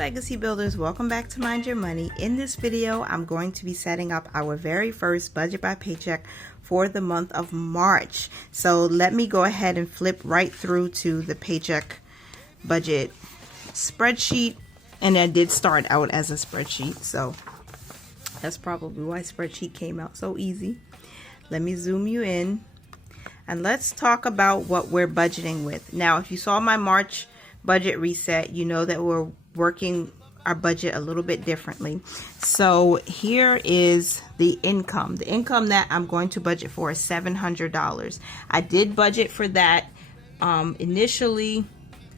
legacy builders, welcome back to Mind Your Money. In this video, I'm going to be setting up our very first budget by paycheck for the month of March. So let me go ahead and flip right through to the paycheck budget spreadsheet. And I did start out as a spreadsheet, so that's probably why spreadsheet came out so easy. Let me zoom you in and let's talk about what we're budgeting with. Now, if you saw my March budget reset, you know that we're working our budget a little bit differently. So here is the income. The income that I'm going to budget for is $700. I did budget for that initially,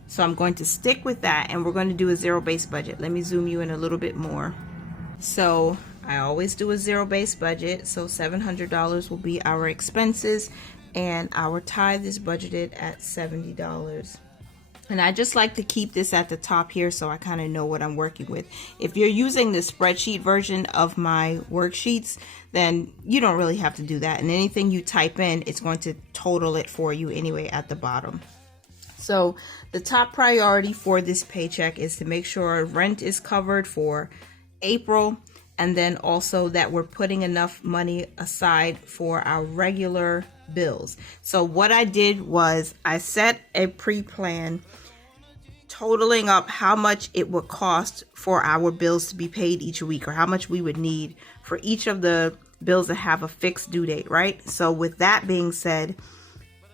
so I'm going to stick with that, and we're going to do a zero-based budget. Let me zoom you in a little bit more. So I always do a zero-based budget, so $700 will be our expenses, and our tithe is budgeted at $70. And I just like to keep this at the top here so I kind of know what I'm working with. If you're using the spreadsheet version of my worksheets, then you don't really have to do that. And anything you type in, it's going to total it for you anyway at the bottom. So the top priority for this paycheck is to make sure rent is covered for April, and then also that we're putting enough money aside for our regular bills. So what I did was I set a pre-plan totaling up how much it would cost for our bills to be paid each week, or how much we would need for each of the bills that have a fixed due date, right? So with that being said,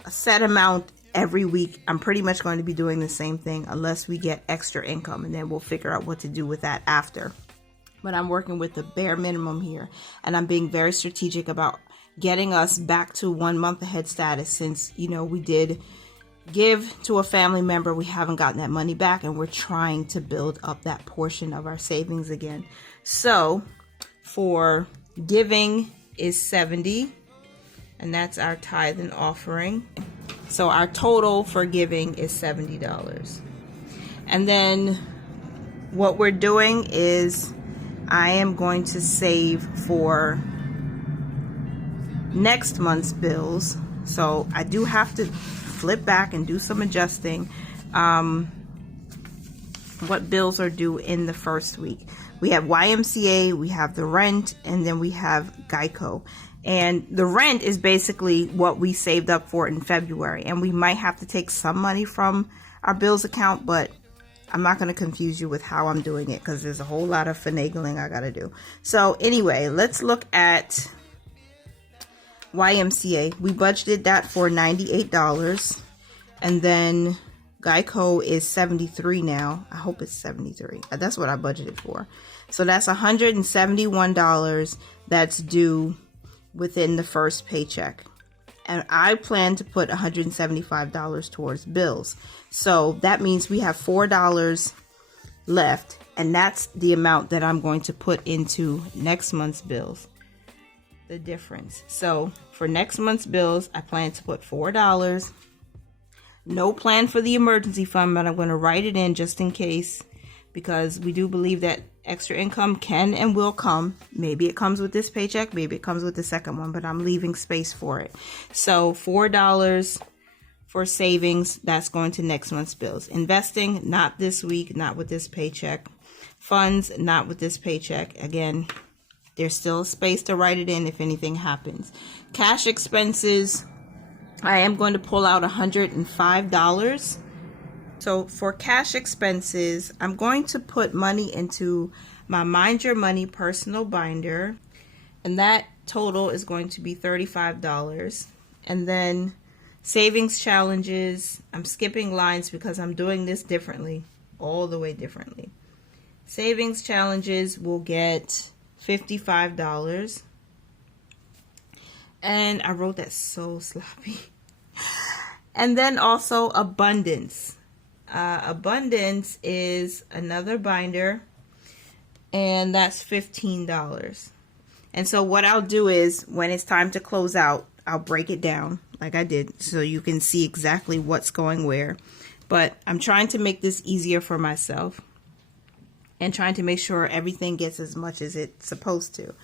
a set amount every week. I'm pretty much going to be doing the same thing unless we get extra income, and then we'll figure out what to do with that after. But I'm working with the bare minimum here, and I'm being very strategic about getting us back to 1 month ahead status, since, you know, we did give to a family member, we haven't gotten that money back, and we're trying to build up that portion of our savings again. So for giving is 70, and that's our tithe and offering. So our total for giving is $70. And then what we're doing is I am going to save for next month's bills. So I do have to flip back and do some adjusting. What bills are due in the first week? We have YMCA, we have the rent, and then we have Geico. And the rent is basically what we saved up for in February. And we might have to take some money from our bills account, but I'm not going to confuse you with how I'm doing it, because there's a whole lot of finagling I got to do. So anyway, let's look at YMCA. We budgeted that for $98, and then Geico is $73 now. I hope it's $73. That's what I budgeted for. So that's $171 that's due within the first paycheck. And I plan to put $175 towards bills. So that means we have $4 left, and that's the amount that I'm going to put into next month's bills. The difference. So for next month's bills, I plan to put $4. No plan for the emergency fund, but I'm going to write it in just in case, because we do believe that extra income can and will come. Maybe it comes with this paycheck, maybe it comes with the second one, but I'm leaving space for it. So $4 for savings, that's going to next month's bills. Investing, not this week, not with this paycheck. Funds, not with this paycheck. Again, there's still space to write it in if anything happens. Cash expenses, I am going to pull out $105. So for cash expenses, I'm going to put money into my Mind Your Money personal binder, and that total is going to be $35. And then savings challenges, I'm skipping lines because I'm doing this differently, all the way differently. Savings challenges will get $55. And I wrote that so sloppy. And then also abundance. Abundance is another binder, and that's $15. And so what I'll do is, when it's time to close out, I'll break it down like I did so you can see exactly what's going where. But I'm trying to make this easier for myself and trying to make sure everything gets as much as it's supposed to.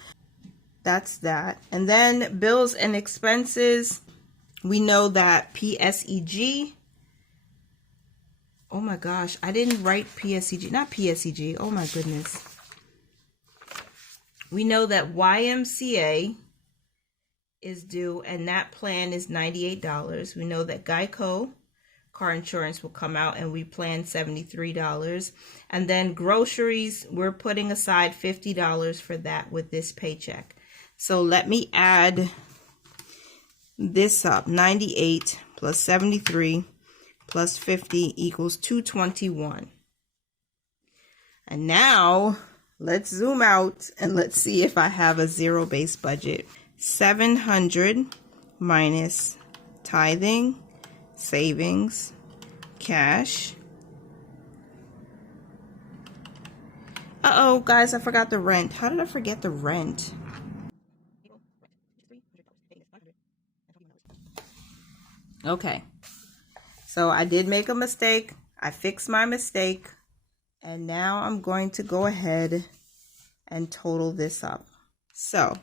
That's that. And then bills and expenses, we know that PSEG Oh my gosh, I didn't write PSEG, not PSEG. Oh my goodness. We know that YMCA is due, and that plan is $98. We know that Geico car insurance will come out, and we plan $73. And then groceries, we're putting aside $50 for that with this paycheck. So let me add this up. 98 plus 73 plus 50 equals 221. And now let's zoom out and let's see if I have a zero-based budget. 700 minus tithing, savings, cash. Uh-oh, guys, I forgot the rent. How did I forget the rent? Okay, so I did make a mistake. I fixed my mistake, and now I'm going to go ahead and total this up. So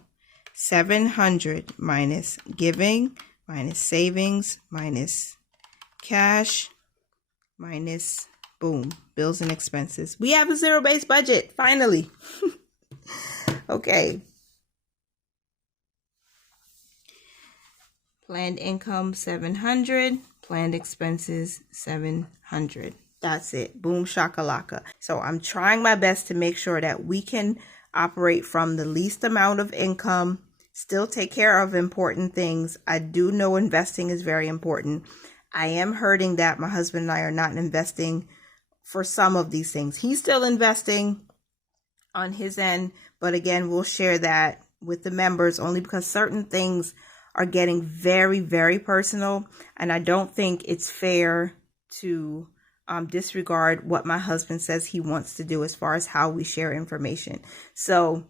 700 minus giving, minus savings, minus cash, minus, boom, bills and expenses. We have a zero-based budget, finally. Okay. Planned income, 700. Planned expenses, 700. That's it. Boom shakalaka. So I'm trying my best to make sure that we can operate from the least amount of income, still take care of important things. I do know investing is very important. I am hurting that my husband and I are not investing for some of these things. He's still investing on his end, but again, we'll share that with the members only because certain things are getting very, very personal, and I don't think it's fair to disregard what my husband says he wants to do as far as how we share information. So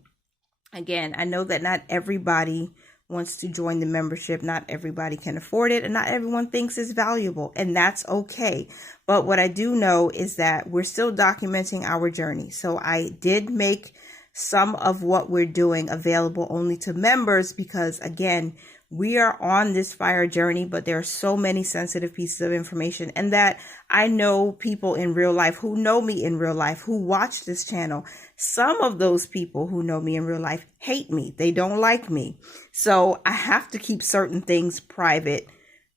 again, I know that not everybody wants to join the membership. Not everybody can afford it, and not everyone thinks it's valuable, and that's okay. But what I do know is that we're still documenting our journey. So I did make some of what we're doing available only to members because, again, we are on this fire journey, but there are so many sensitive pieces of information, and that I know people in real life who know me in real life, who watch this channel. Some of those people who know me in real life hate me. They don't like me. So I have to keep certain things private,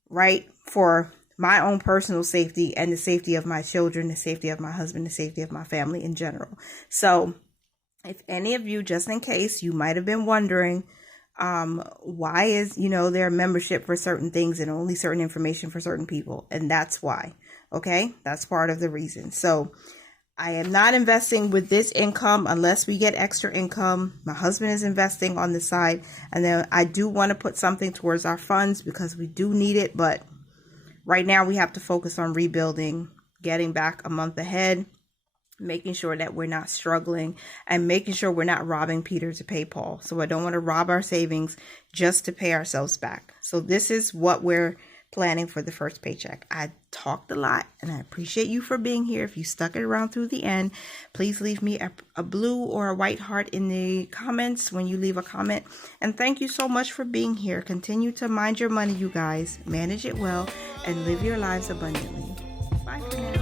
right? For my own personal safety and the safety of my children, the safety of my husband, the safety of my family in general. So if any of you, just in case, you might have been wondering, why is, there a membership for certain things and only certain information for certain people? And that's why. Okay, that's part of the reason. So I am not investing with this income unless we get extra income. My husband is investing on the side, and then I do want to put something towards our funds because we do need it. But right now we have to focus on rebuilding, getting back a month ahead, making sure that we're not struggling, and making sure we're not robbing Peter to pay Paul. So I don't want to rob our savings just to pay ourselves back. So this is what we're planning for the first paycheck. I talked a lot, and I appreciate you for being here. If you stuck it around through the end, please leave me a blue or a white heart in the comments when you leave a comment. And thank you so much for being here. Continue to mind your money, you guys. Manage it well and live your lives abundantly. Bye for now.